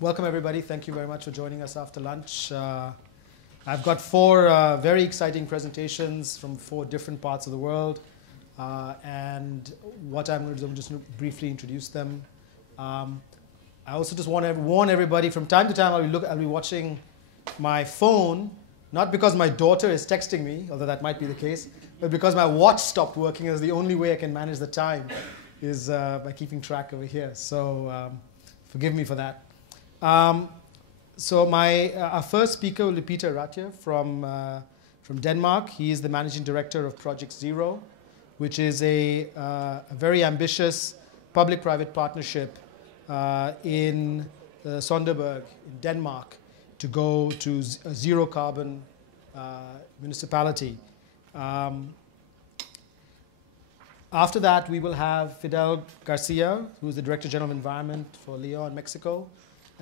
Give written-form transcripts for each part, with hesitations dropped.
Welcome, everybody. Thank you very much for joining us after lunch. I've got four very exciting presentations from four different parts of the world. And what I'm going to do, I'm just going to briefly introduce them. I also just want to warn everybody, from time to time I'll be watching my phone, not because my daughter is texting me, although that might be the case, but because my watch stopped working. Is the only way I can manage the time is by keeping track over here. So forgive me for that. So our first speaker will be Peter Rathje from Denmark. He is the managing director of Project Zero, which is a very ambitious public-private partnership in Sonderburg in Denmark to go to a zero-carbon municipality. After that, we will have Fidel Garcia, who is the Director General of Environment for Leon, Mexico,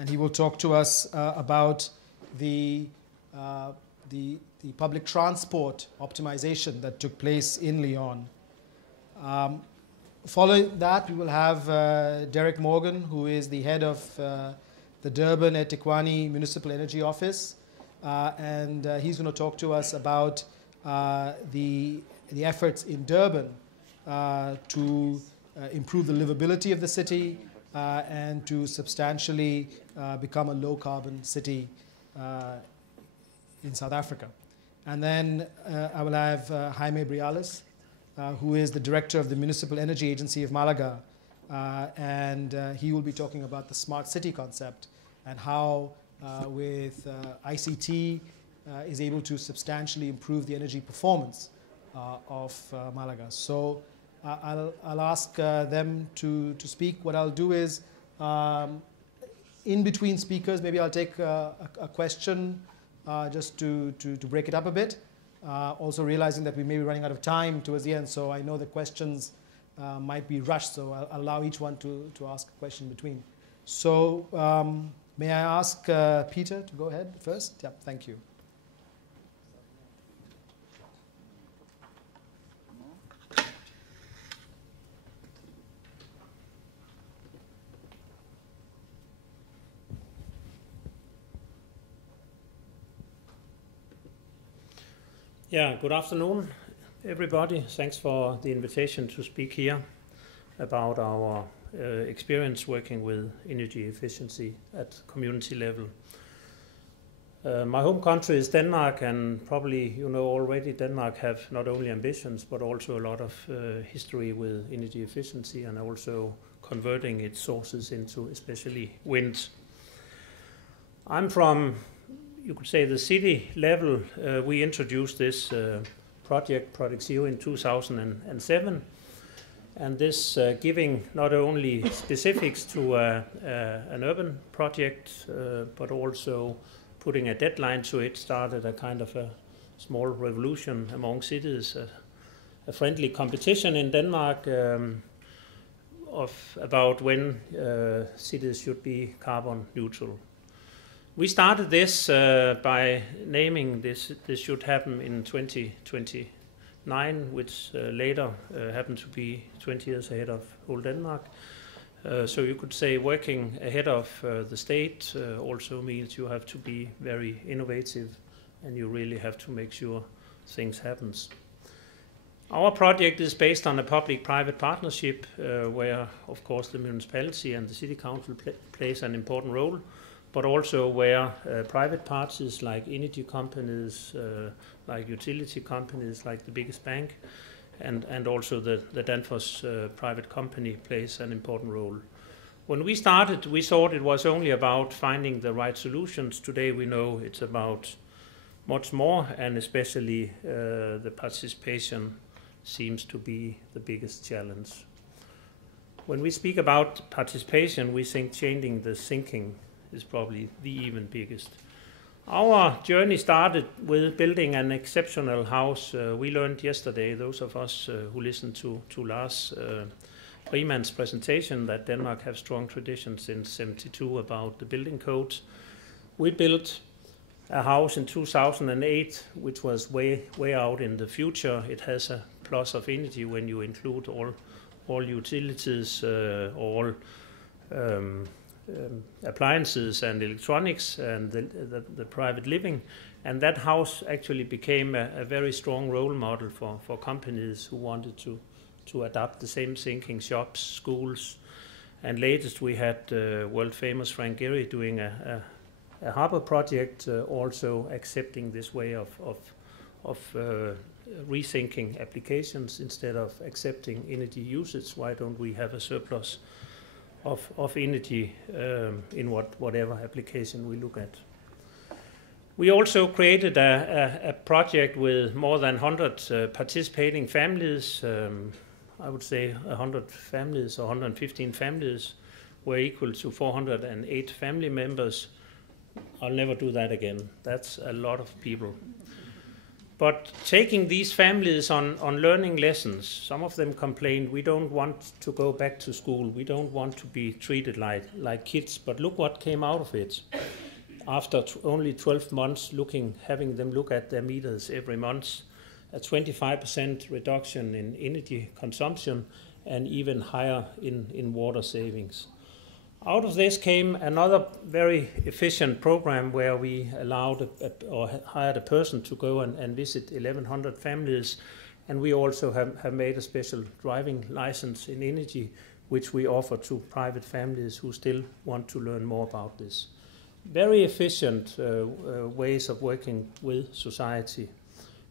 and he will talk to us about the public transport optimization that took place in Leon. Following that, we will have Derek Morgan, who is the head of the Durban eThekwini Municipal Energy Office, and he's going to talk to us about the efforts in Durban to improve the livability of the city and to substantially become a low-carbon city in South Africa. And then I will have Jaime Briales, who is the director of the Municipal Energy Agency of Malaga, and he will be talking about the smart city concept and how with ICT is able to substantially improve the energy performance of Malaga. So I'll ask them to speak. What I'll do is, in between speakers, maybe I'll take a question just to break it up a bit. Also realizing that we may be running out of time towards the end, so I know the questions might be rushed, so I'll allow each one to ask a question in between. So may I ask Peter to go ahead first? Yeah, thank you. Yeah, good afternoon, everybody. Thanks for the invitation to speak here about our experience working with energy efficiency at community level. My home country is Denmark, and probably you know already Denmark have not only ambitions but also a lot of history with energy efficiency and also converting its sources into especially wind. I'm from, you could say, the city level. We introduced this Project Zero in 2007, and this giving not only specifics to an urban project, but also putting a deadline to it, started a kind of a small revolution among cities, a friendly competition in Denmark about when cities should be carbon neutral. We started this by naming this should happen in 2029, which later happened to be 20 years ahead of whole Denmark. So you could say working ahead of the state also means you have to be very innovative and you really have to make sure things happen. Our project is based on a public-private partnership where, of course, the municipality and the city council plays an important role, but also where private parties like energy companies, like utility companies, like the biggest bank, and also the Danfoss private company plays an important role. When we started, we thought it was only about finding the right solutions. Today we know it's about much more, and especially the participation seems to be the biggest challenge. When we speak about participation, we think changing the thinking is probably the even biggest. Our journey started with building an exceptional house. We learned yesterday, those of us who listened to Lars Rieman's presentation, that Denmark have strong traditions since '72 about the building codes. We built a house in 2008, which was way out in the future. It has a plus of energy when you include all utilities, all appliances and electronics and the private living. And that house actually became a very strong role model for companies who wanted to adopt the same thinking, shops, schools. And latest we had world famous Frank Gehry doing a harbor project, also accepting this way of rethinking applications instead of accepting energy usage. Why don't we have a surplus of energy in whatever application we look at? We also created a project with more than 100 participating families. I would say 100 families or 115 families were equal to 408 family members. I'll never do that again. That's a lot of people. But taking these families on learning lessons, some of them complained, we don't want to go back to school. We don't want to be treated like kids. But look what came out of it. After only 12 months, having them look at their meters every month, a 25% reduction in energy consumption and even higher in water savings. Out of this came another very efficient program where we allowed or hired a person to go and visit 1,100 families, and we also have made a special driving license in energy, which we offer to private families who still want to learn more about this. Very efficient ways of working with society,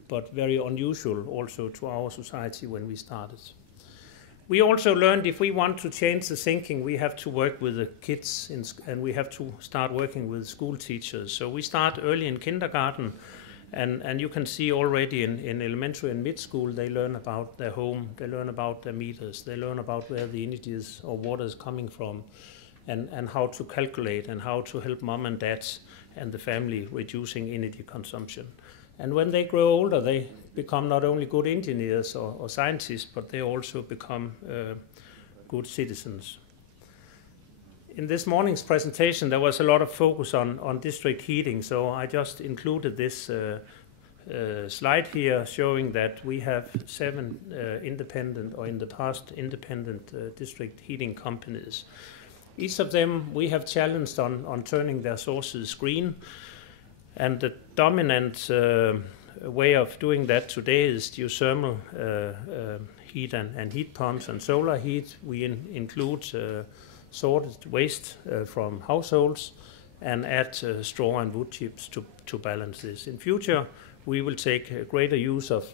but very unusual also to our society when we started. We also learned if we want to change the thinking, we have to work with the kids and we have to start working with school teachers. So we start early in kindergarten, and you can see already in elementary and mid-school, they learn about their home, they learn about their meters, they learn about where the energy is or water is coming from, and how to calculate and how to help mom and dad and the family reducing energy consumption. And when they grow older, they become not only good engineers or scientists, but they also become good citizens. In this morning's presentation, there was a lot of focus on district heating, so I just included this slide here showing that we have 7 independent, or in the past, independent district heating companies. Each of them we have challenged on turning their sources green. And the dominant way of doing that today is geothermal heat and heat pumps and solar heat. We include sorted waste from households and add straw and wood chips to balance this. In future, we will take greater use of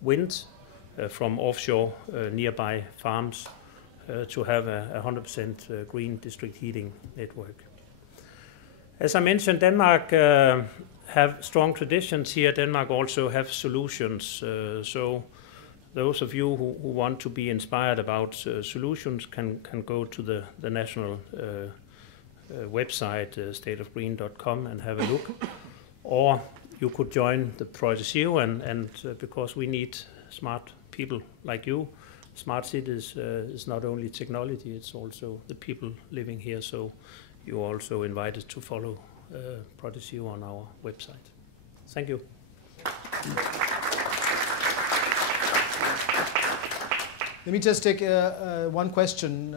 wind from offshore nearby farms to have a 100% green district heating network. As I mentioned, Denmark have strong traditions here. Denmark also have solutions. So those of you who want to be inspired about solutions can go to the national website, stateofgreen.com, and have a look. Or you could join the project, and because we need smart people like you, smart cities is not only technology, it's also the people living here. So you're also invited to follow Project on our website. Thank you. Let me just take one question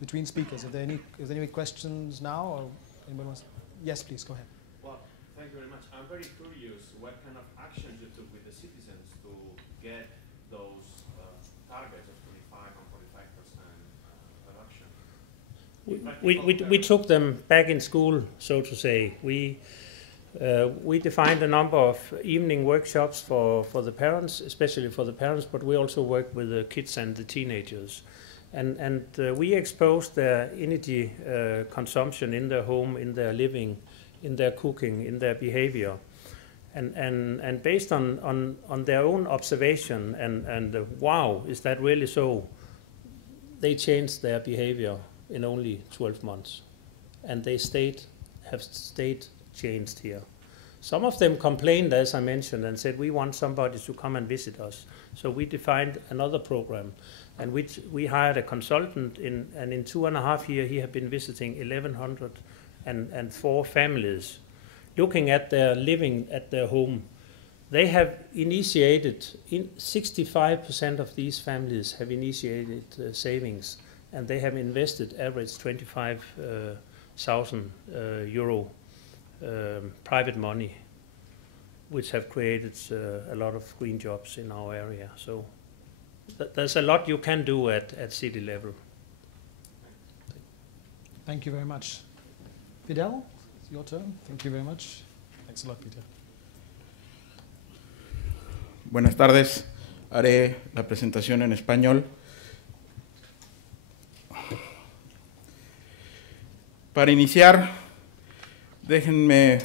between speakers. Is there any questions now, or anyone wants? Yes, please go ahead. Well, thank you very much. I'm very curious what kind of actions you took with the citizens to get those targets of 25 and 45% reduction. We took them back in school, so to say. We defined a number of evening workshops for the parents, especially for the parents, but we also work with the kids and the teenagers. And we exposed their energy consumption in their home, in their living, in their cooking, in their behavior. And based on their own observation and wow, is that really so? They changed their behavior in only 12 months. And they have stayed changed here. Some of them complained, as I mentioned, and said, we want somebody to come and visit us. So we defined another program, and which we hired a consultant, and in 2.5 years he had been visiting 1,104 families, looking at their living at their home. They have initiated, 65% of these families have initiated savings, and they have invested average 25,000 euro private money, which have created a lot of green jobs in our area. So there's a lot you can do at city level. Thank you very much. Fidel, it's your turn. Thank you very much. Thanks a lot, Peter. Buenas tardes. Haré la presentación en español. Para iniciar, déjenme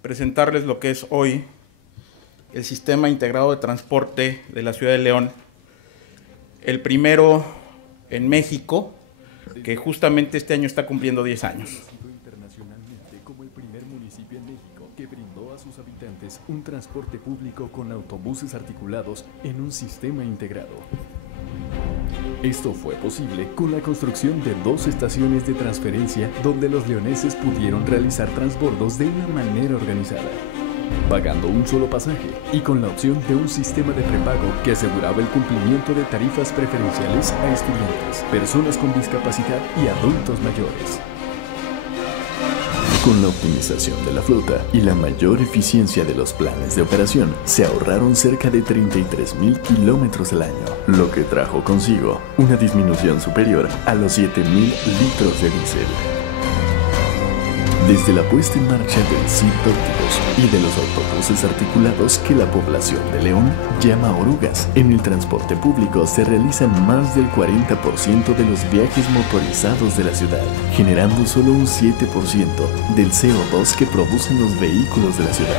presentarles lo que es hoy el Sistema Integrado de Transporte de la Ciudad de León, el primero en México, que justamente este año está cumpliendo 10 años. Internacionalmente como el primer municipio en México que brindó a sus habitantes un transporte público con autobuses articulados en un sistema integrado. Esto fue posible con la construcción de 2 estaciones de transferencia donde los leoneses pudieron realizar transbordos de una manera organizada, pagando un solo pasaje y con la opción de un sistema de prepago que aseguraba el cumplimiento de tarifas preferenciales a estudiantes, personas con discapacidad y adultos mayores. Con la optimización de la flota y la mayor eficiencia de los planes de operación, se ahorraron cerca de 33,000 kilómetros al año, lo que trajo consigo una disminución superior a los 7,000 litros de diésel. Desde la puesta en marcha del CIT ópticos y de los autobuses articulados que la población de León llama orugas, en el transporte público se realizan más del 40% de los viajes motorizados de la ciudad, generando solo un 7% del CO2 que producen los vehículos de la ciudad.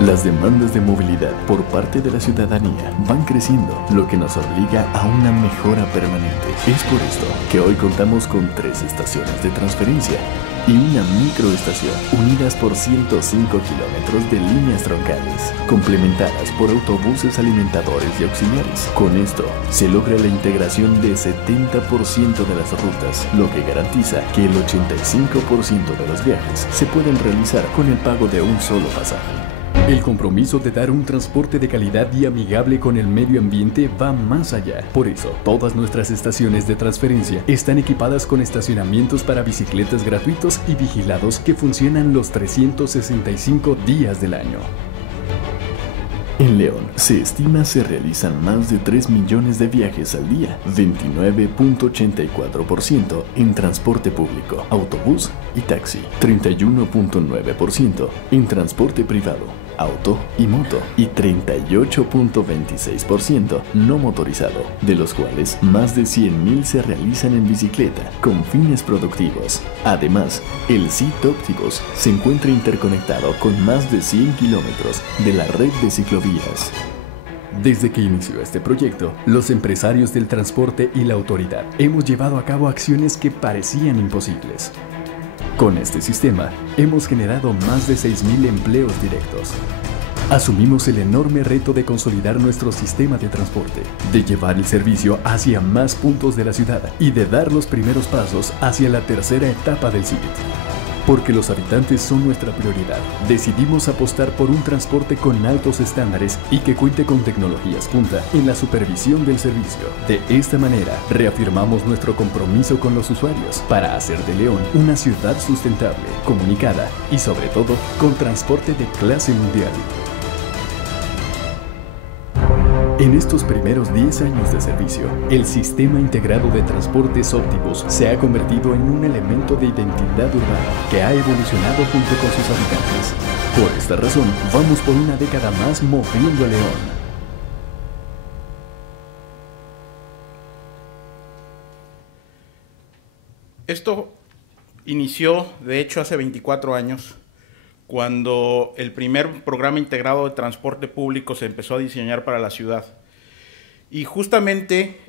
Las demandas de movilidad por parte de la ciudadanía van creciendo, lo que nos obliga a una mejora permanente. Es por esto que hoy contamos con 3 estaciones de transferencia y una microestación unidas por 105 kilómetros de líneas troncales, complementadas por autobuses alimentadores y auxiliares. Con esto se logra la integración de 70% de las rutas, lo que garantiza que el 85% de los viajes se pueden realizar con el pago de un solo pasaje. El compromiso de dar un transporte de calidad y amigable con el medio ambiente va más allá. Por eso, todas nuestras estaciones de transferencia están equipadas con estacionamientos para bicicletas gratuitos y vigilados que funcionan los 365 días del año. En León, se estima se realizan más de 3 millones de viajes al día, 29.84% en transporte público, autobús y taxi, 31.9% en transporte privado, auto y moto, y 38.26% no motorizado, de los cuales más de 100,000 se realizan en bicicleta, con fines productivos. Además, el CIT ópticos se encuentra interconectado con más de 100 kilómetros de la red de ciclovías. Desde que inició este proyecto, los empresarios del transporte y la autoridad hemos llevado a cabo acciones que parecían imposibles. Con este sistema, hemos generado más de 6,000 empleos directos. Asumimos el enorme reto de consolidar nuestro sistema de transporte, de llevar el servicio hacia más puntos de la ciudad y de dar los primeros pasos hacia la tercera etapa del CIT. Porque los habitantes son nuestra prioridad, decidimos apostar por un transporte con altos estándares y que cuente con tecnologías punta en la supervisión del servicio. De esta manera, reafirmamos nuestro compromiso con los usuarios para hacer de León una ciudad sustentable, comunicada y sobre todo con transporte de clase mundial. En estos primeros 10 años de servicio, el Sistema Integrado de Transportes Ópticos se ha convertido en un elemento de identidad urbana que ha evolucionado junto con sus habitantes. Por esta razón, vamos por una década más moviendo a León. Esto inició, de hecho, hace 24 años, cuando el primer programa integrado de transporte público se empezó a diseñar para la ciudad. Y justamente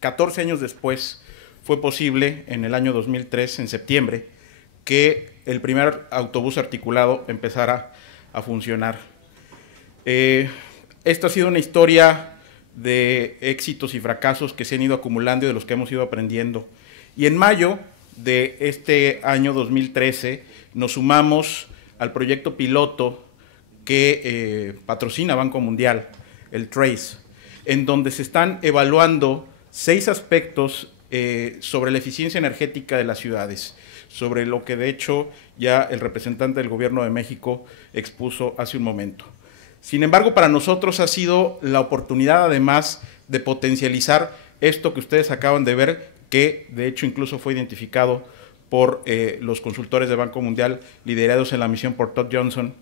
14 años después fue posible, en el año 2003, en septiembre, que el primer autobús articulado empezara a funcionar. Esta ha sido una historia de éxitos y fracasos que se han ido acumulando y de los que hemos ido aprendiendo. Y en mayo de este año 2013 nos sumamos al proyecto piloto que patrocina Banco Mundial, el TRACE. en donde se están evaluando 6 aspectos sobre la eficiencia energética de las ciudades, sobre lo que de hecho ya el representante del Gobierno de México expuso hace un momento. Sin embargo, para nosotros ha sido la oportunidad además de potencializar esto que ustedes acaban de ver, que de hecho incluso fue identificado por los consultores del Banco Mundial liderados en la misión por Todd Johnson,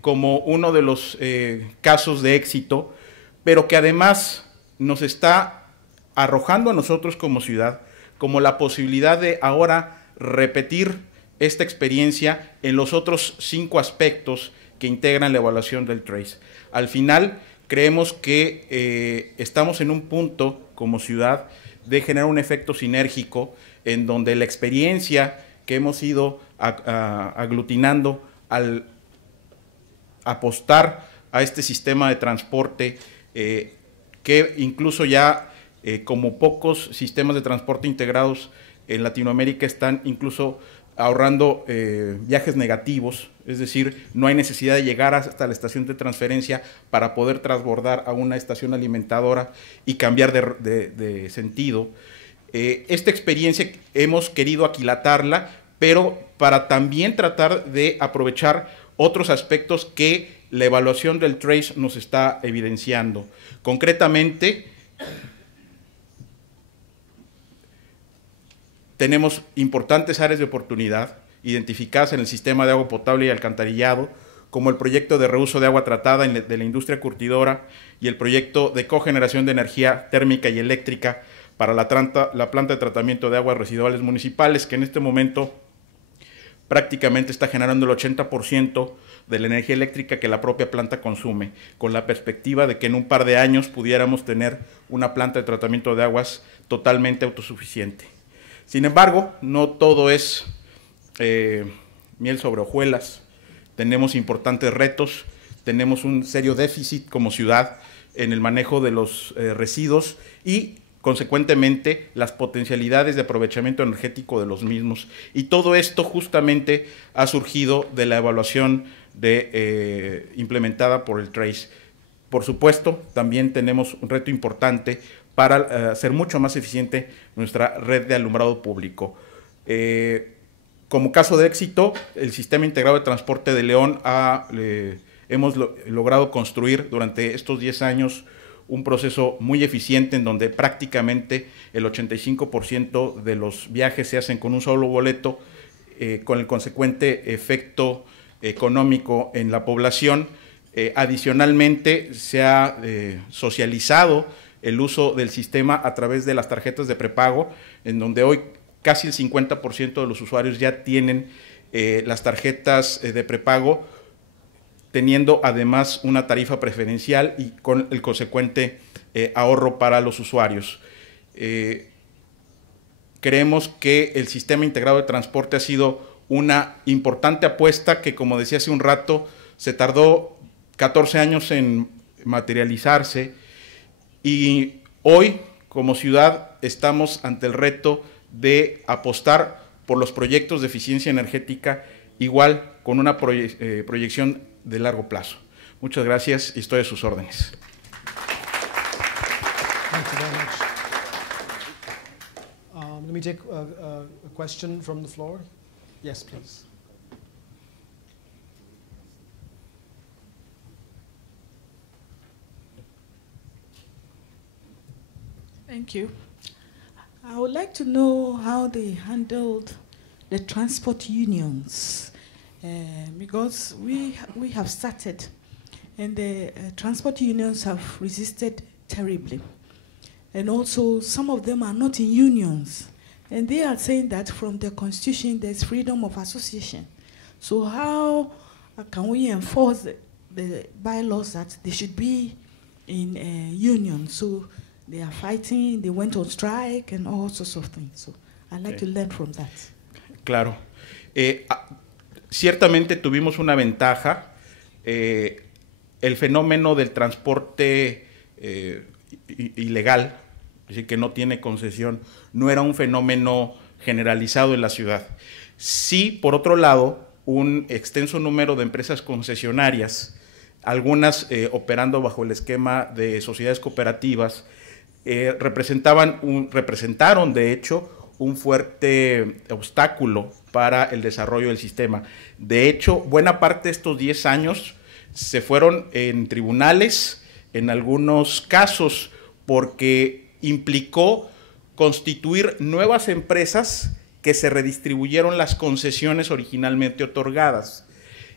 como uno de los casos de éxito, pero que además nos está arrojando a nosotros como ciudad, como la posibilidad de ahora repetir esta experiencia en los otros 5 aspectos que integran la evaluación del TRACE. Al final, creemos que estamos en un punto como ciudad de generar un efecto sinérgico en donde la experiencia que hemos ido aglutinando al apostar a este sistema de transporte que incluso ya como pocos sistemas de transporte integrados en Latinoamérica están incluso ahorrando viajes negativos, es decir, no hay necesidad de llegar hasta la estación de transferencia para poder transbordar a una estación alimentadora y cambiar de sentido. Esta experiencia hemos querido aquilatarla, pero para también tratar de aprovechar otros aspectos que la evaluación del TRACE nos está evidenciando. Concretamente, tenemos importantes áreas de oportunidad identificadas en el sistema de agua potable y alcantarillado, como el proyecto de reuso de agua tratada de la industria curtidora y el proyecto de cogeneración de energía térmica y eléctrica para la planta de tratamiento de aguas residuales municipales, que en este momento prácticamente está generando el 80% de la energía eléctrica que la propia planta consume, con la perspectiva de que en un par de años pudiéramos tener una planta de tratamiento de aguas totalmente autosuficiente. Sin embargo, no todo es miel sobre hojuelas. Tenemos importantes retos, tenemos un serio déficit como ciudad en el manejo de los residuos y, consecuentemente, las potencialidades de aprovechamiento energético de los mismos. Y todo esto justamente ha surgido de la evaluación implementada por el TRACE. Por supuesto, también tenemos un reto importante para hacer mucho más eficiente nuestra red de alumbrado público. Como caso de éxito, el Sistema Integrado de Transporte de León hemos logrado construir durante estos 10 años un proceso muy eficiente en donde prácticamente el 85% de los viajes se hacen con un solo boleto, con el consecuente efecto económico en la población. Adicionalmente, se ha socializado el uso del sistema a través de las tarjetas de prepago, en donde hoy casi el 50% de los usuarios ya tienen las tarjetas de prepago, teniendo además una tarifa preferencial y con el consecuente ahorro para los usuarios. Creemos que el sistema integrado de transporte ha sido una importante apuesta que, como decía hace un rato, se tardó 14 años en materializarse. Y hoy, como ciudad, estamos ante el reto de apostar por los proyectos de eficiencia energética, igual con una proyección de largo plazo. Muchas gracias y estoy a sus órdenes. Thank you very much. Let me take a question from the floor. Yes, please. Thank you. I would like to know how they handled the transport unions, because we have started, and the transport unions have resisted terribly. And also, some of them are not in unions, and they are saying that from the Constitution there's freedom of association. So how can we enforce the bylaws that they should be in unions? So they are fighting, they went on strike, and all sorts of things. So I'd like to learn from that. Claro. Ciertamente tuvimos una ventaja. El fenómeno del transporte ilegal, es decir, que no tiene concesión, no era un fenómeno generalizado en la ciudad. Sí, por otro lado, un extenso número de empresas concesionarias algunas operando bajo el esquema de sociedades cooperativas, representaron de hecho un fuerte obstáculo para el desarrollo del sistema. De hecho, buena parte de estos 10 años se fueron en tribunales, en algunos casos, porque implicó constituir nuevas empresas que se redistribuyeron las concesiones originalmente otorgadas.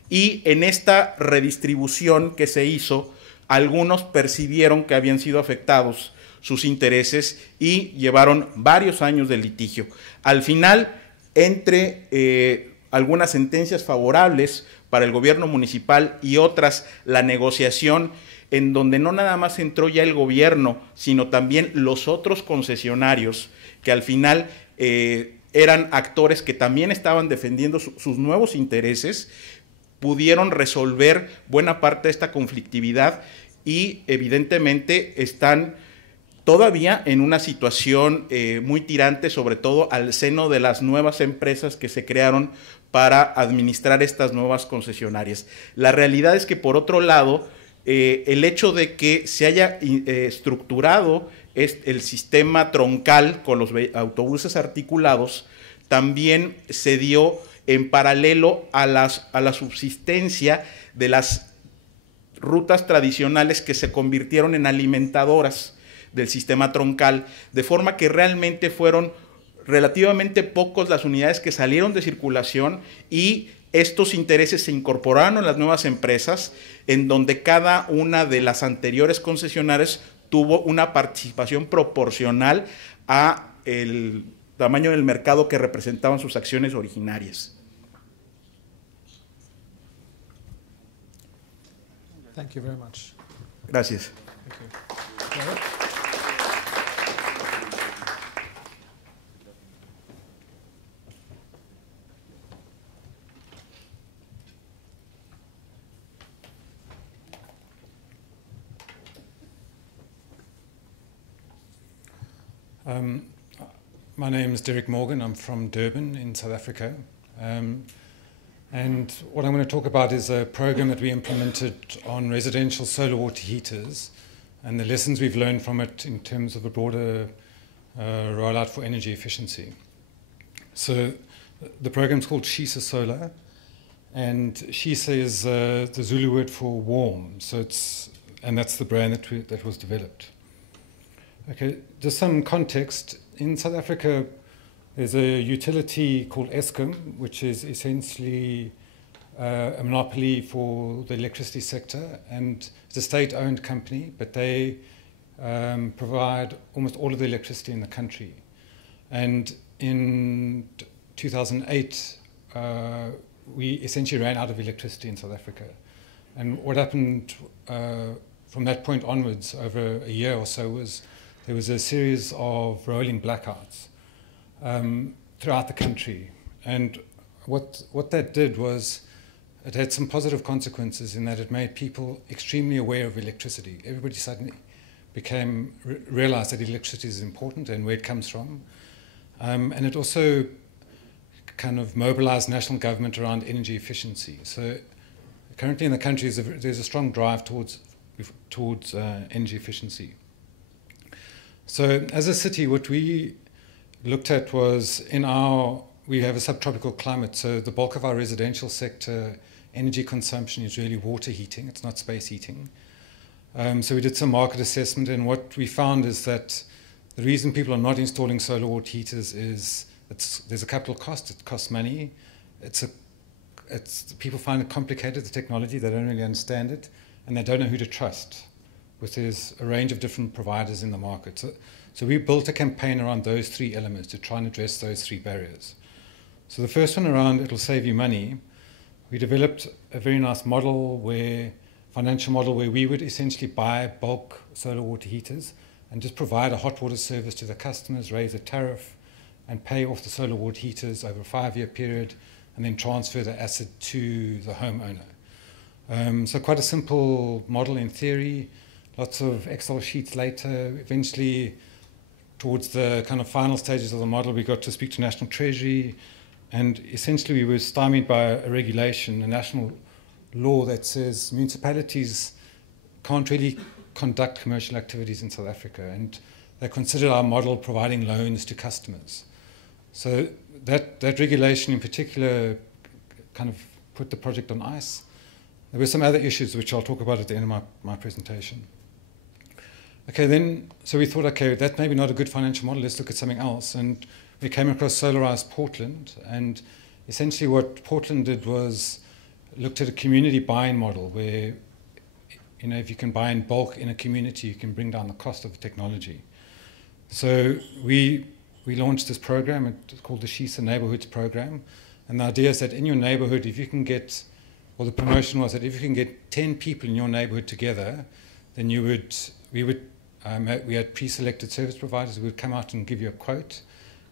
Y en esta redistribución que se hizo, algunos percibieron que habían sido afectados sus intereses y llevaron varios años de litigio. Al final, entre algunas sentencias favorables para el gobierno municipal y otras, la negociación en donde no nada más entró ya el gobierno, sino también los otros concesionarios, que al final eran actores que también estaban defendiendo sus nuevos intereses, pudieron resolver buena parte de esta conflictividad y evidentemente están todavía en una situación muy tirante, sobre todo al seno de las nuevas empresas que se crearon para administrar estas nuevas concesionarias. La realidad es que, por otro lado, el hecho de que se haya estructurado el sistema troncal con los autobuses articulados también se dio en paralelo a la subsistencia de las rutas tradicionales que se convirtieron en alimentadoras del sistema troncal, de forma que realmente fueron relativamente pocos las unidades que salieron de circulación y estos intereses se incorporaron a las nuevas empresas, en donde cada una de las anteriores concesionarias tuvo una participación proporcional a el tamaño del mercado que representaban sus acciones originarias. Thank you very much. Gracias. Thank you. My name is Derek Morgan. I'm from Durban in South Africa. And what I'm going to talk about is a program that we implemented on residential solar water heaters and the lessons we've learned from it in terms of a broader rollout for energy efficiency. So the program is called Shisa Solar, and Shisa is the Zulu word for warm. And that's the brand that was developed. Okay, just some context. In South Africa, there's a utility called Eskom, which is essentially a monopoly for the electricity sector, and it's a state-owned company, but they provide almost all of the electricity in the country. And in 2008, we essentially ran out of electricity in South Africa. And what happened from that point onwards, over a year or so, was there was a series of rolling blackouts throughout the country. And what that did was it had some positive consequences in that it made people extremely aware of electricity. Everybody suddenly realized that electricity is important and where it comes from. And it also kind of mobilized national government around energy efficiency. So currently in the country there's a strong drive towards energy efficiency. So as a city, what we looked at was we have a subtropical climate, so the bulk of our residential sector energy consumption is really water heating, it's not space heating. So we did some market assessment, and what we found is that the reason people are not installing solar water heaters is there's a capital cost, it costs money, people find it complicated, the technology, they don't really understand it, and they don't know who to trust. There's a range of different providers in the market. So we built a campaign around those three elements to try and address those three barriers. So the first one around it'll save you money, we developed a very nice financial model where we would essentially buy bulk solar water heaters and just provide a hot water service to the customers, raise a tariff and pay off the solar water heaters over a 5-year period and then transfer the asset to the homeowner. So quite a simple model in theory. Lots of Excel sheets later. Eventually, towards the kind of final stages of the model, we got to speak to National Treasury, and essentially we were stymied by a regulation, a national law that says municipalities can't really conduct commercial activities in South Africa, and they considered our model providing loans to customers. So that regulation in particular kind of put the project on ice. There were some other issues which I'll talk about at the end of my presentation. Okay, then, so we thought, okay, that's maybe not a good financial model, let's look at something else. And we came across Solarise Portland, and essentially what Portland did was looked at a community buying model where, you know, if you can buy in bulk in a community, you can bring down the cost of the technology. So we launched this program, it's called the Shisa Neighborhoods Program. And the idea is that in your neighborhood, if you can get, or the promotion was that if you can get 10 people in your neighborhood together, then we had pre-selected service providers who would come out and give you a quote.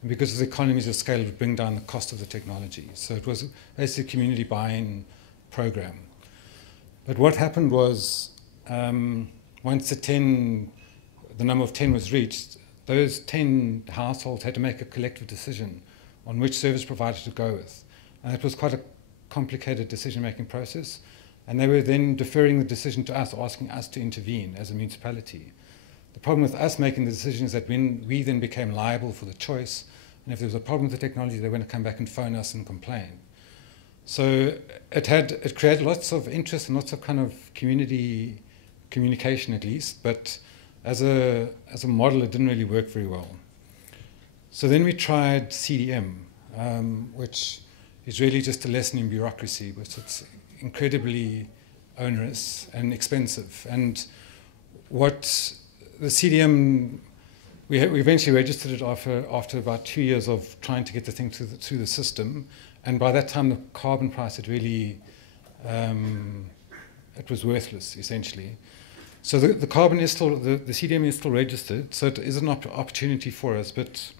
And because of the economies of scale, it would bring down the cost of the technology. So it was basically a community buy-in program. But what happened was, once the number of 10 was reached, those 10 households had to make a collective decision on which service provider to go with. And it was quite a complicated decision-making process. And they were then deferring the decision to us, asking us to intervene as a municipality. The problem with us making the decision is that when we then became liable for the choice, and if there was a problem with the technology, they were going to come back and phone us and complain. So it created lots of interest and lots of kind of community communication at least, but as a model, it didn't really work very well. So then we tried CDM, which is really just a lesson in bureaucracy, but it's incredibly onerous and expensive. And what the CDM, we eventually registered it after about 2 years of trying to get the thing through the system. And by that time, the carbon price had really, it was worthless, essentially. So the carbon is still, the CDM is still registered, so it is an opportunity for us, but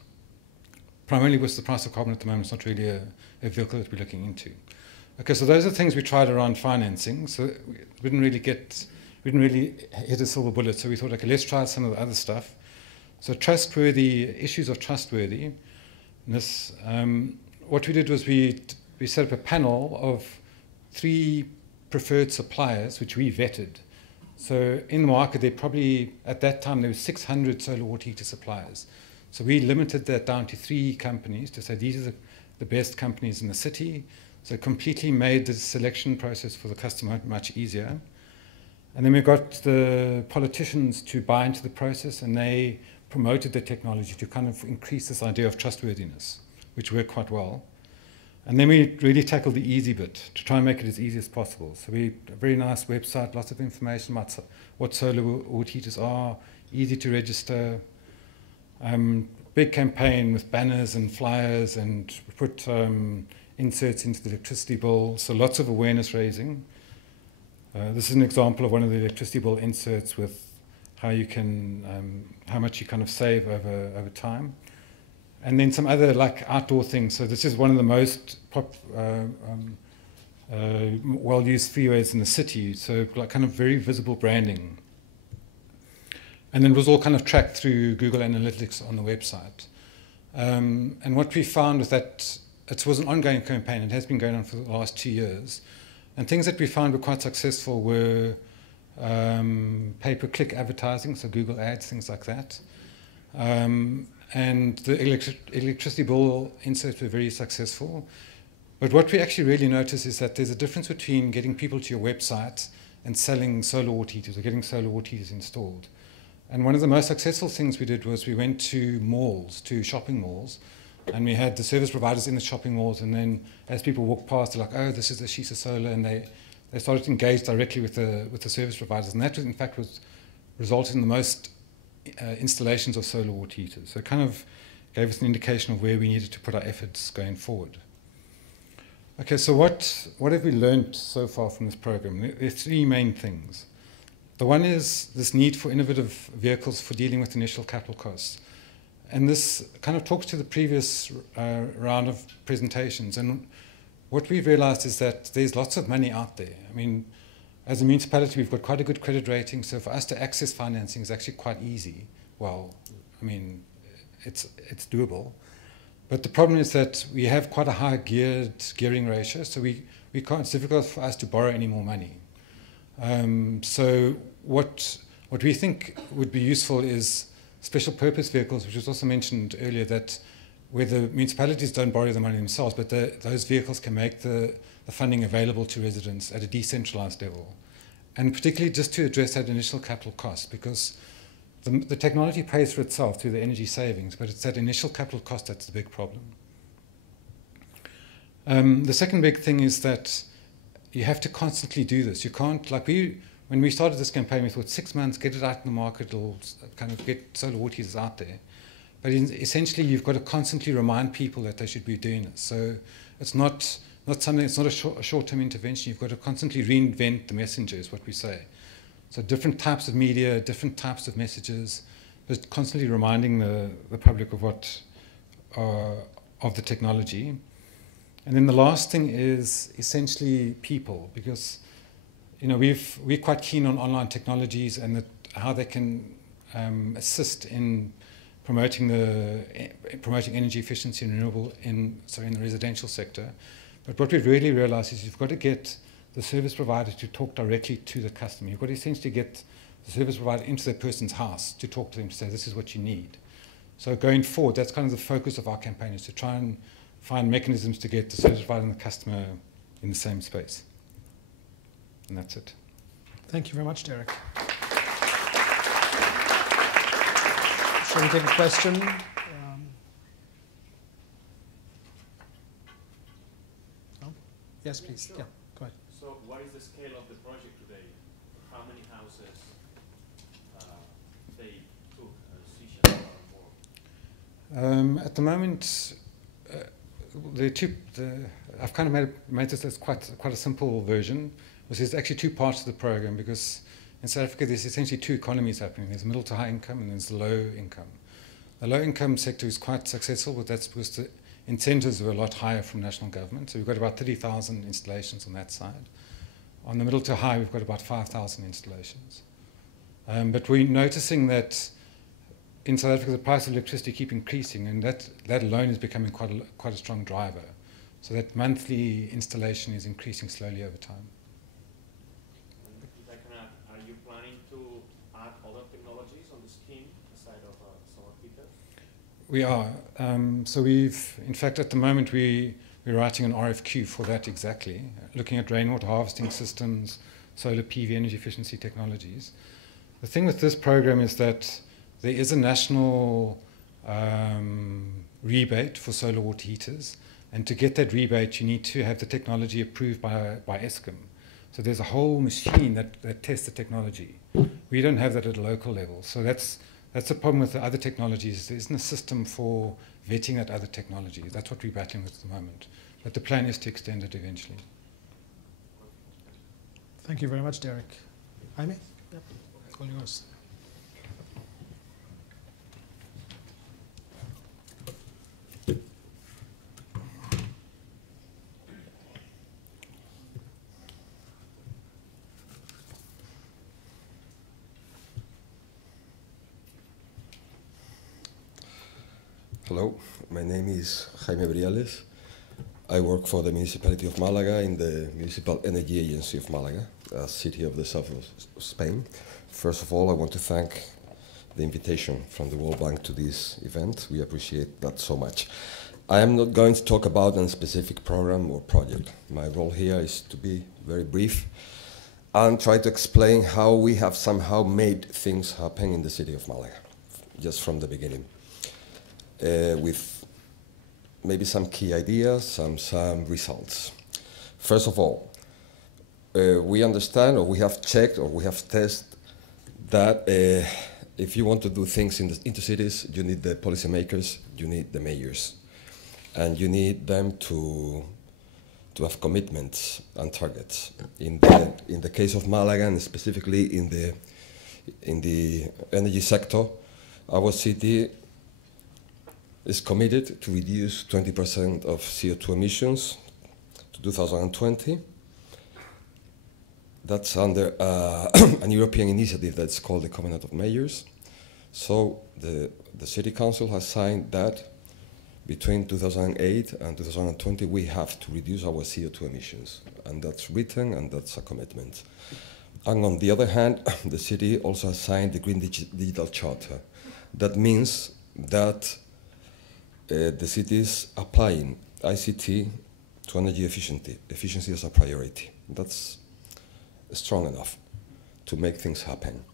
primarily with the price of carbon at the moment, it's not really a vehicle that we're looking into. Okay, so those are things we tried around financing. So we didn't really hit a silver bullet. So we thought, okay, let's try some of the other stuff. So issues of trustworthiness. What we did was we set up a panel of 3 preferred suppliers, which we vetted. So in the market, at that time, there were 600 solar water heater suppliers. So we limited that down to 3 companies to say these are the best companies in the city. So it completely made the selection process for the customer much easier. And then we got the politicians to buy into the process, and they promoted the technology to kind of increase this idea of trustworthiness, which worked quite well. And then we really tackled the easy bit to try and make it as easy as possible. So a very nice website, lots of information about what solar water heaters are, easy to register. Big campaign with banners and flyers, and put inserts into the electricity bill, so lots of awareness raising. This is an example of one of the electricity bill inserts with how much you kind of save over time. And then some other like outdoor things. So this is one of the most well-used freeways in the city, so like kind of very visible branding. And then it was all kind of tracked through Google Analytics on the website. And what we found was that it was an ongoing campaign. It has been going on for the last 2 years. And things that we found were quite successful were pay-per-click advertising, so Google Ads, things like that. And the electricity bill inserts were very successful. But what we actually really noticed is that there's a difference between getting people to your website and selling solar water heaters or getting solar water heaters installed. And one of the most successful things we did was we went to malls, to shopping malls, and we had the service providers in the shopping malls, and then as people walked past, they're like, oh, this is the Shisa Solar, and they started to engage directly with the service providers. And that, in fact, resulted in the most installations of solar water heaters. So it kind of gave us an indication of where we needed to put our efforts going forward. Okay, so what have we learned so far from this program? There are 3 main things. The one is this need for innovative vehicles for dealing with initial capital costs. And this kind of talks to the previous round of presentations. And what we've realized is that there's lots of money out there. I mean, as a municipality, we've got quite a good credit rating. So for us to access financing is actually quite easy. Well, I mean, it's doable. But the problem is that we have quite a high gearing ratio, so we can't, it's difficult for us to borrow any more money. So what we think would be useful is special purpose vehicles, which was also mentioned earlier, that where the municipalities don't borrow the money themselves, but those vehicles can make the funding available to residents at a decentralized level. And particularly just to address that initial capital cost, because the technology pays for itself through the energy savings, but it's that initial capital cost that's the big problem. The second big thing is that you have to constantly do this. You can't, like when we started this campaign, we thought 6 months, get it out in the market, it'll kind of get solar water heaters out there. But essentially, you've got to constantly remind people that they should be doing it. So it's not something, it's not a short-term intervention. You've got to constantly reinvent the messenger, is what we say. So different types of media, different types of messages, but constantly reminding the public of of the technology. And then the last thing is essentially people, because we're quite keen on online technologies and how they can assist in promoting energy efficiency and renewable in the residential sector. But what we've really realized is you've got to get the service provider to talk directly to the customer. You've got to essentially get the service provider into the person's house to talk to them, to say, this is what you need. So going forward, that's kind of the focus of our campaign, is to try and find mechanisms to get the service provider and the customer in the same space. And that's it. Thank you very much, Derek. Shall we take a question? No? Yes, please. Sure. Yeah, go ahead. So what is the scale of the project today? How many houses they took a decision on board? At the moment, I've kind of made this as quite a simple version. There's actually two parts of the program, because in South Africa there's essentially two economies happening. There's middle to high income and there's the low income. The low income sector is quite successful, but that's because the incentives were a lot higher from national government. So we've got about 30,000 installations on that side. On the middle to high, we've got about 5,000 installations. But we're noticing that in South Africa, the price of electricity keeps increasing, and that alone is becoming quite a strong driver. So that monthly installation is increasing slowly over time. If I can add, are you planning to add other technologies on the scheme aside of solar heaters? We are. So in fact, at the moment, we're writing an RFQ for that exactly, looking at rainwater harvesting systems, solar PV energy efficiency technologies. The thing with this program is that there is a national rebate for solar water heaters, and to get that rebate, you need to have the technology approved by ESCOM. So there's a whole machine that tests the technology. We don't have that at a local level. So that's the problem with the other technologies. There isn't a system for vetting that other technology. That's what we're battling with at the moment. But the plan is to extend it eventually. Thank you very much, Derek. Jaime? Yep. All yours. Hello, my name is Jaime Briales. I work for the Municipality of Malaga in the Municipal Energy Agency of Malaga, a city of the south of Spain. First of all, I want to thank the invitation from the World Bank to this event. We appreciate that so much. I am not going to talk about a specific program or project. My role here is to be very brief and try to explain how we have somehow made things happen in the city of Malaga, just from the beginning. With maybe some key ideas, some results. First of all, we understand, or we have checked, or we have tested that if you want to do things into cities, you need the policymakers, you need the mayors, and you need them to have commitments and targets. In the case of Malaga, and specifically in the energy sector, our city is committed to reduce 20% of CO2 emissions to 2020. That's under an European initiative that's called the Covenant of Mayors. So the City Council has signed that between 2008 and 2020, we have to reduce our CO2 emissions. And that's written, and that's a commitment. And on the other hand, the city also has signed the Green Digital Charter. That means that the city is applying ICT to energy efficiency as a priority. That's strong enough to make things happen.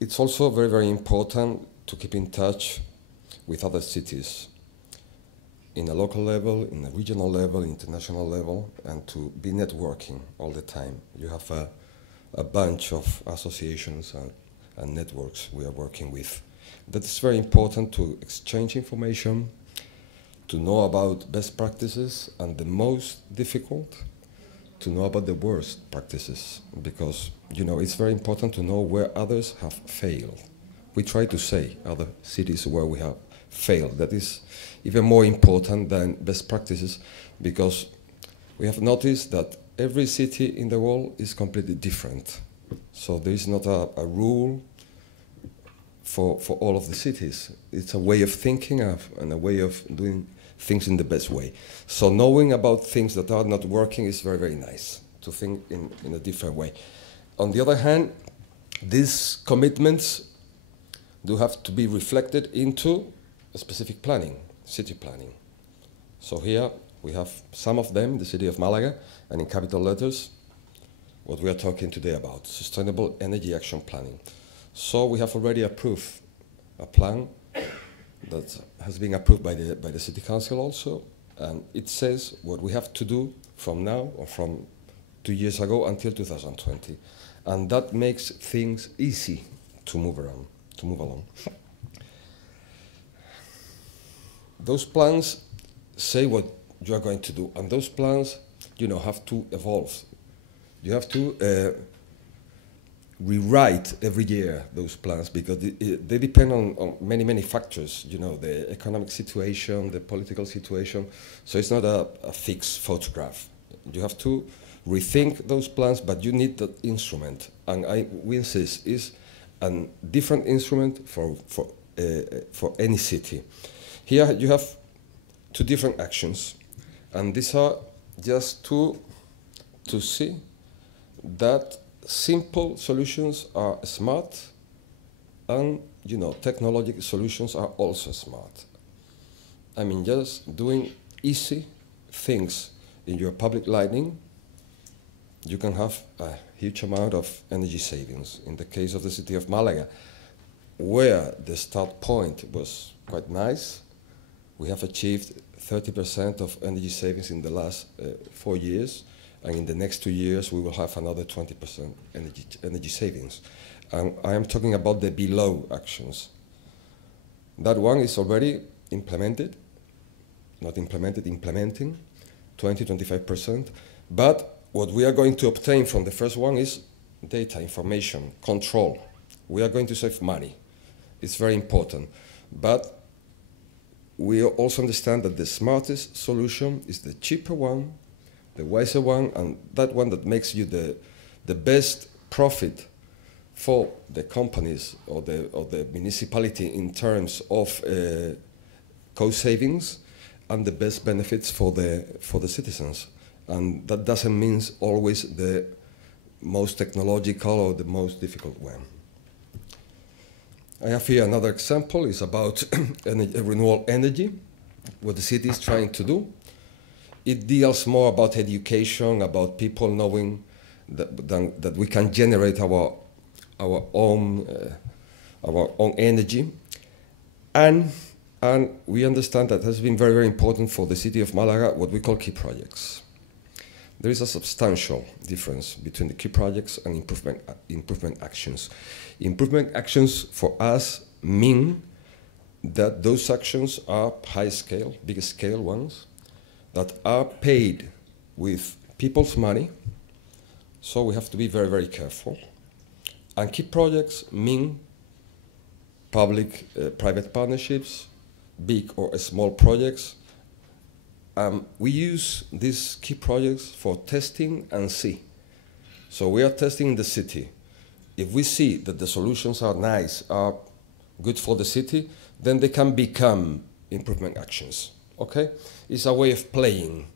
It's also very, very important to keep in touch with other cities in a local level, in a regional level, international level, and to be networking all the time. You have a bunch of associations and networks we are working with. That's very important to exchange information, to know about best practices, and the most difficult, to know about the worst practices, because it's very important to know where others have failed. We try to say other cities where we have failed. That is even more important than best practices, because we have noticed that every city in the world is completely different. So there is not a rule for all of the cities. It's a way of thinking and a way of doing things in the best way. So knowing about things that are not working is very, very nice, to think in a different way. On the other hand, these commitments do have to be reflected into a specific planning, city planning. So here we have some of them, the city of Malaga, and in capital letters, what we are talking today about, Sustainable Energy Action Planning. So we have already approved a plan that has been approved by the City Council also, and it says what we have to do from now, or from 2 years ago until 2020. And that makes things easy to move along. Those plans say what you are going to do, and those plans, have to evolve. You have to rewrite every year those plans, because they depend on many, many factors, the economic situation, the political situation. So it's not a fixed photograph. You have to rethink those plans, but you need that instrument. And we insist, is a different instrument for any city. Here you have two different actions, and these are just to see that simple solutions are smart, and technological solutions are also smart. I mean, just doing easy things in your public lighting, you can have a huge amount of energy savings. In the case of the city of Malaga, where the start point was quite nice, we have achieved 30% of energy savings in the last 4 years, and in the next 2 years we will have another 20% energy savings. And I am talking about the below actions. That one is already implemented, not implemented, implementing, 20-25%. But what we are going to obtain from the first one is data, information, control. We are going to save money. It's very important. But we also understand that the smartest solution is the cheaper one, the wiser one, and that one that makes you the best profit for the companies or the municipality in terms of cost savings, and the best benefits for the citizens. And that doesn't mean always the most technological or the most difficult one. I have here another example. It's about renewable energy, what the city is trying to do. It deals more about education, about people knowing that we can generate our own energy, and we understand that has been very, very important for the city of Malaga, what we call key projects. There is a substantial difference between the key projects and improvement actions. Improvement actions for us mean that those actions are high scale, big scale ones, that are paid with people's money, so we have to be very, very careful. And key projects mean public-private partnerships, big or small projects. We use these key projects for testing and see. So we are testing in the city. If we see that the solutions are nice, are good for the city, then they can become improvement actions. Okay, it's a way of playing,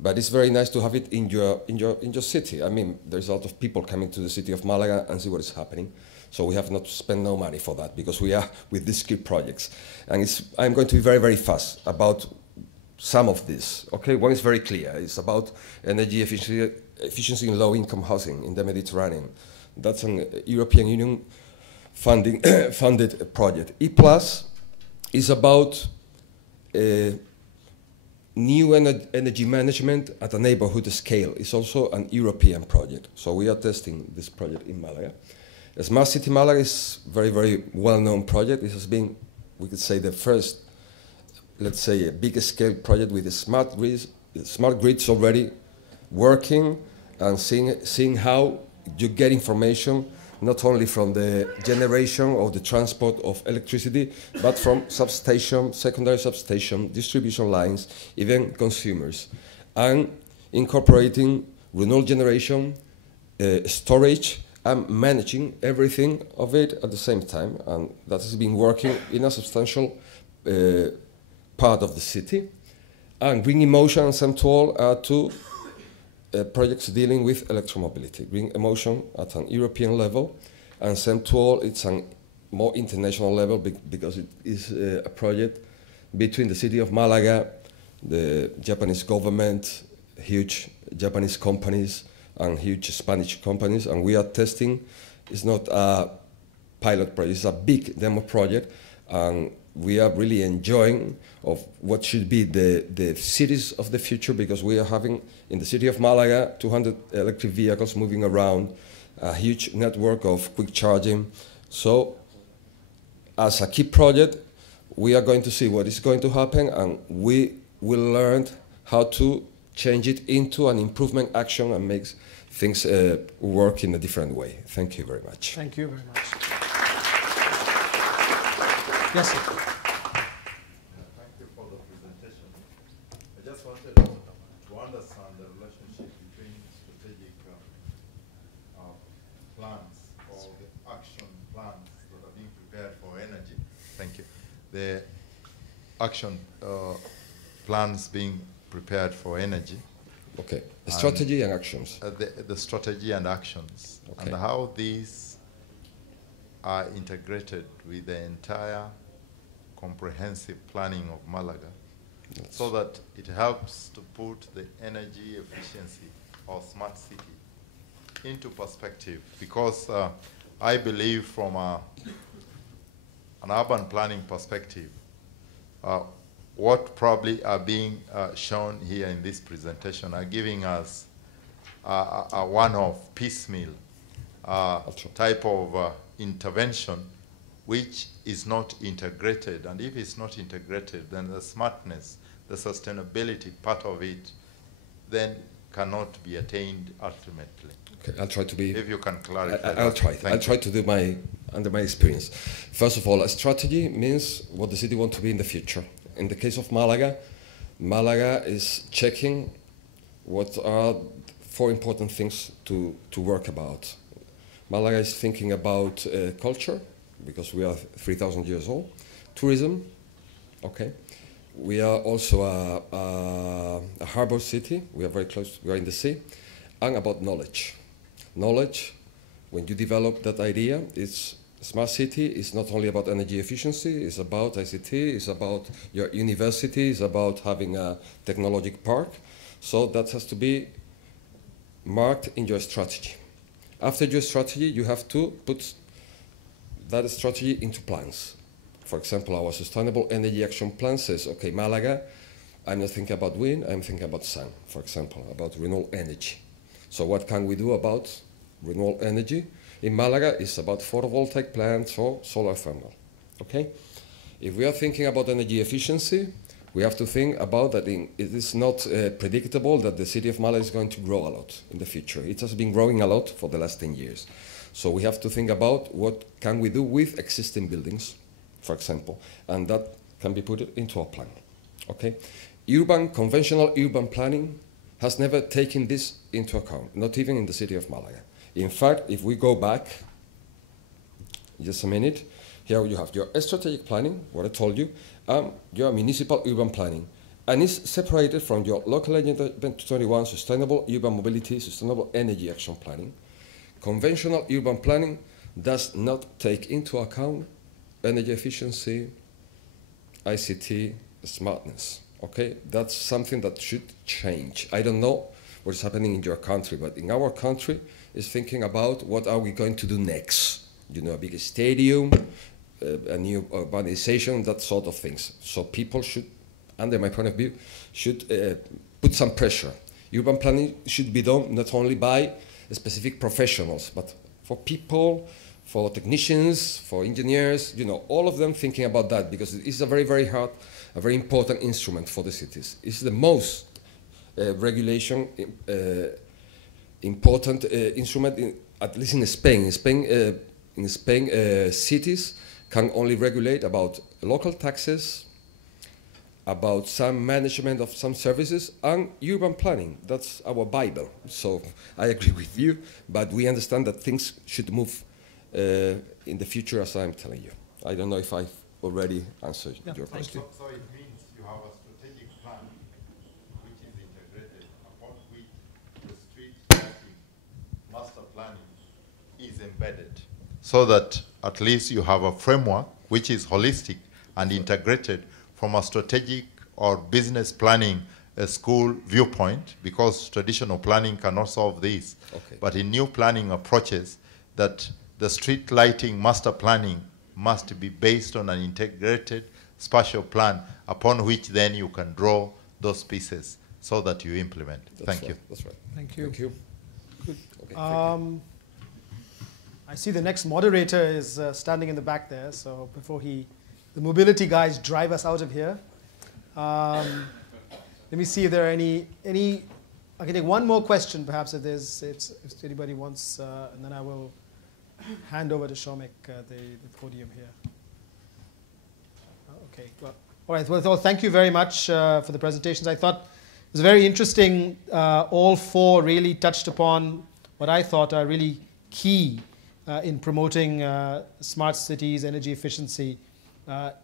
but it's very nice to have it in your city. I mean, there's a lot of people coming to the city of Malaga and see what is happening. So we have not to spend no money for that because we are with these key projects. And I'm going to be very, very fast about some of this. Okay, one is very clear. It's about energy efficiency in low-income housing in the Mediterranean. That's an European Union funded project. E+ is about new energy management at a neighborhood scale. It's also an European project. So we are testing this project in Malaga. Smart City Malaga is a very, very well-known project. This has been, we could say, the first, let's say, a big scale project with the smart grids already working and seeing how you get information not only from the generation or the transport of electricity, but from substation, secondary substation, distribution lines, even consumers, and incorporating renewable generation, storage, and managing everything of it at the same time. And that has been working in a substantial part of the city. And Green Emotion and Central are two projects dealing with electromobility. Green Emotion at an European level, and Central, it's a more international level because it is a project between the city of Malaga, the Japanese government, huge Japanese companies, and huge Spanish companies, and we are testing. It's not a pilot project, it's a big demo project, and we are really enjoying of what should be the cities of the future, because we are having in the city of Malaga 200 electric vehicles moving around, a huge network of quick charging. So as a key project, we are going to see what is going to happen, and we will learn how to change it into an improvement action and make things work in a different way. Thank you very much. Thank you very much. Yes, sir. Thank you for the presentation. I just wanted to understand the relationship between strategic plans or the action plans that are being prepared for energy. Thank you. The action plans being prepared for energy. Okay, the strategy and actions. The strategy and actions, okay, and how these are integrated with the entire comprehensive planning of Malaga, so that it helps to put the energy efficiency or smart city into perspective. Because I believe from an urban planning perspective, what probably are being shown here in this presentation are giving us a one-off piecemeal type of intervention, which is not integrated. And if it's not integrated, then the smartness, the sustainability part of it, then cannot be attained ultimately. Okay, I'll try to be... If you can clarify. I'll try to do under my experience. First of all, a strategy means what the city wants to be in the future. In the case of Malaga, Malaga is checking what are 4 important things to work about. Malaga is thinking about culture, because we are 3,000 years old. Tourism, okay. We are also a harbor city. We are very close, we are in the sea. And about knowledge. Knowledge, when you develop that idea, it's smart city is not only about energy efficiency, it's about ICT, it's about your university, it's about having a technological park. So that has to be marked in your strategy. After your strategy, you have to put that strategy into plans. For example, our Sustainable Energy Action Plan says, okay, Malaga, I'm not thinking about wind, I'm thinking about sun, for example, about renewable energy. So what can we do about renewable energy? In Malaga, it's about photovoltaic plants or solar thermal, okay? If we are thinking about energy efficiency, we have to think about that it is not predictable that the city of Malaga is going to grow a lot in the future. It has been growing a lot for the last 10 years. So we have to think about what can we do with existing buildings, for example, and that can be put into a plan, okay? Conventional urban planning has never taken this into account, not even in the city of Malaga. In fact, if we go back, just a minute, Here you have your strategic planning, what I told you, your municipal urban planning. And it's separated from your local Agenda 2021 sustainable urban mobility, sustainable energy action planning. Conventional urban planning does not take into account energy efficiency, ICT, smartness. Okay, that's something that should change. I don't know what is happening in your country, but in our country, is thinking about what are we going to do next. You know, a big stadium, a new urbanization, that sort of things. So people should, under my point of view, should put some pressure. Urban planning should be done not only by specific professionals, but for people, for technicians, for engineers, you know, all of them thinking about that, because it's a very, very hard, a very important instrument for the cities. It's the most regulation important instrument, at least in Spain. In Spain, cities can only regulate about local taxes, about some management of some services, and urban planning. That's our Bible. So I agree with you, but we understand that things should move in the future, as I'm telling you. I don't know if I've already answered your question. So it means you have a strategic plan which is integrated, upon which the street lighting master planning is embedded, so that at least you have a framework which is holistic and integrated from a strategic or business planning school viewpoint, because traditional planning cannot solve this. Okay. But in new planning approaches, that the street lighting master planning must be based on an integrated spatial plan upon which then you can draw those pieces so that you implement. Thank you. That's right. Thank you. Thank you. Good. Okay, thank you. I see the next moderator is standing in the back there, so before the mobility guys drive us out of here, let me see if there are any. I can take one more question, perhaps, if anybody wants, and then I will hand over to Shomek, the podium here. Okay. Well, all right. Well, thank you very much for the presentations. I thought it was very interesting. All four really touched upon what I thought are really key in promoting smart cities, energy efficiency,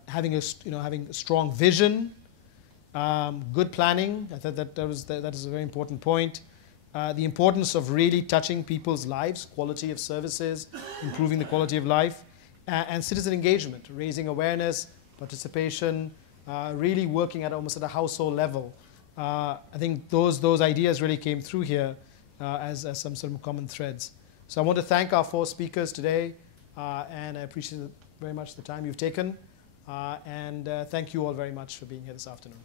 having a strong vision, good planning. I thought that is a very important point. The importance of really touching people's lives, quality of services, improving the quality of life, and citizen engagement, raising awareness, participation, really working almost at a household level. I think those ideas really came through here as some sort of common threads. So I want to thank our four speakers today, and I appreciate very much the time you've taken. And thank you all very much for being here this afternoon.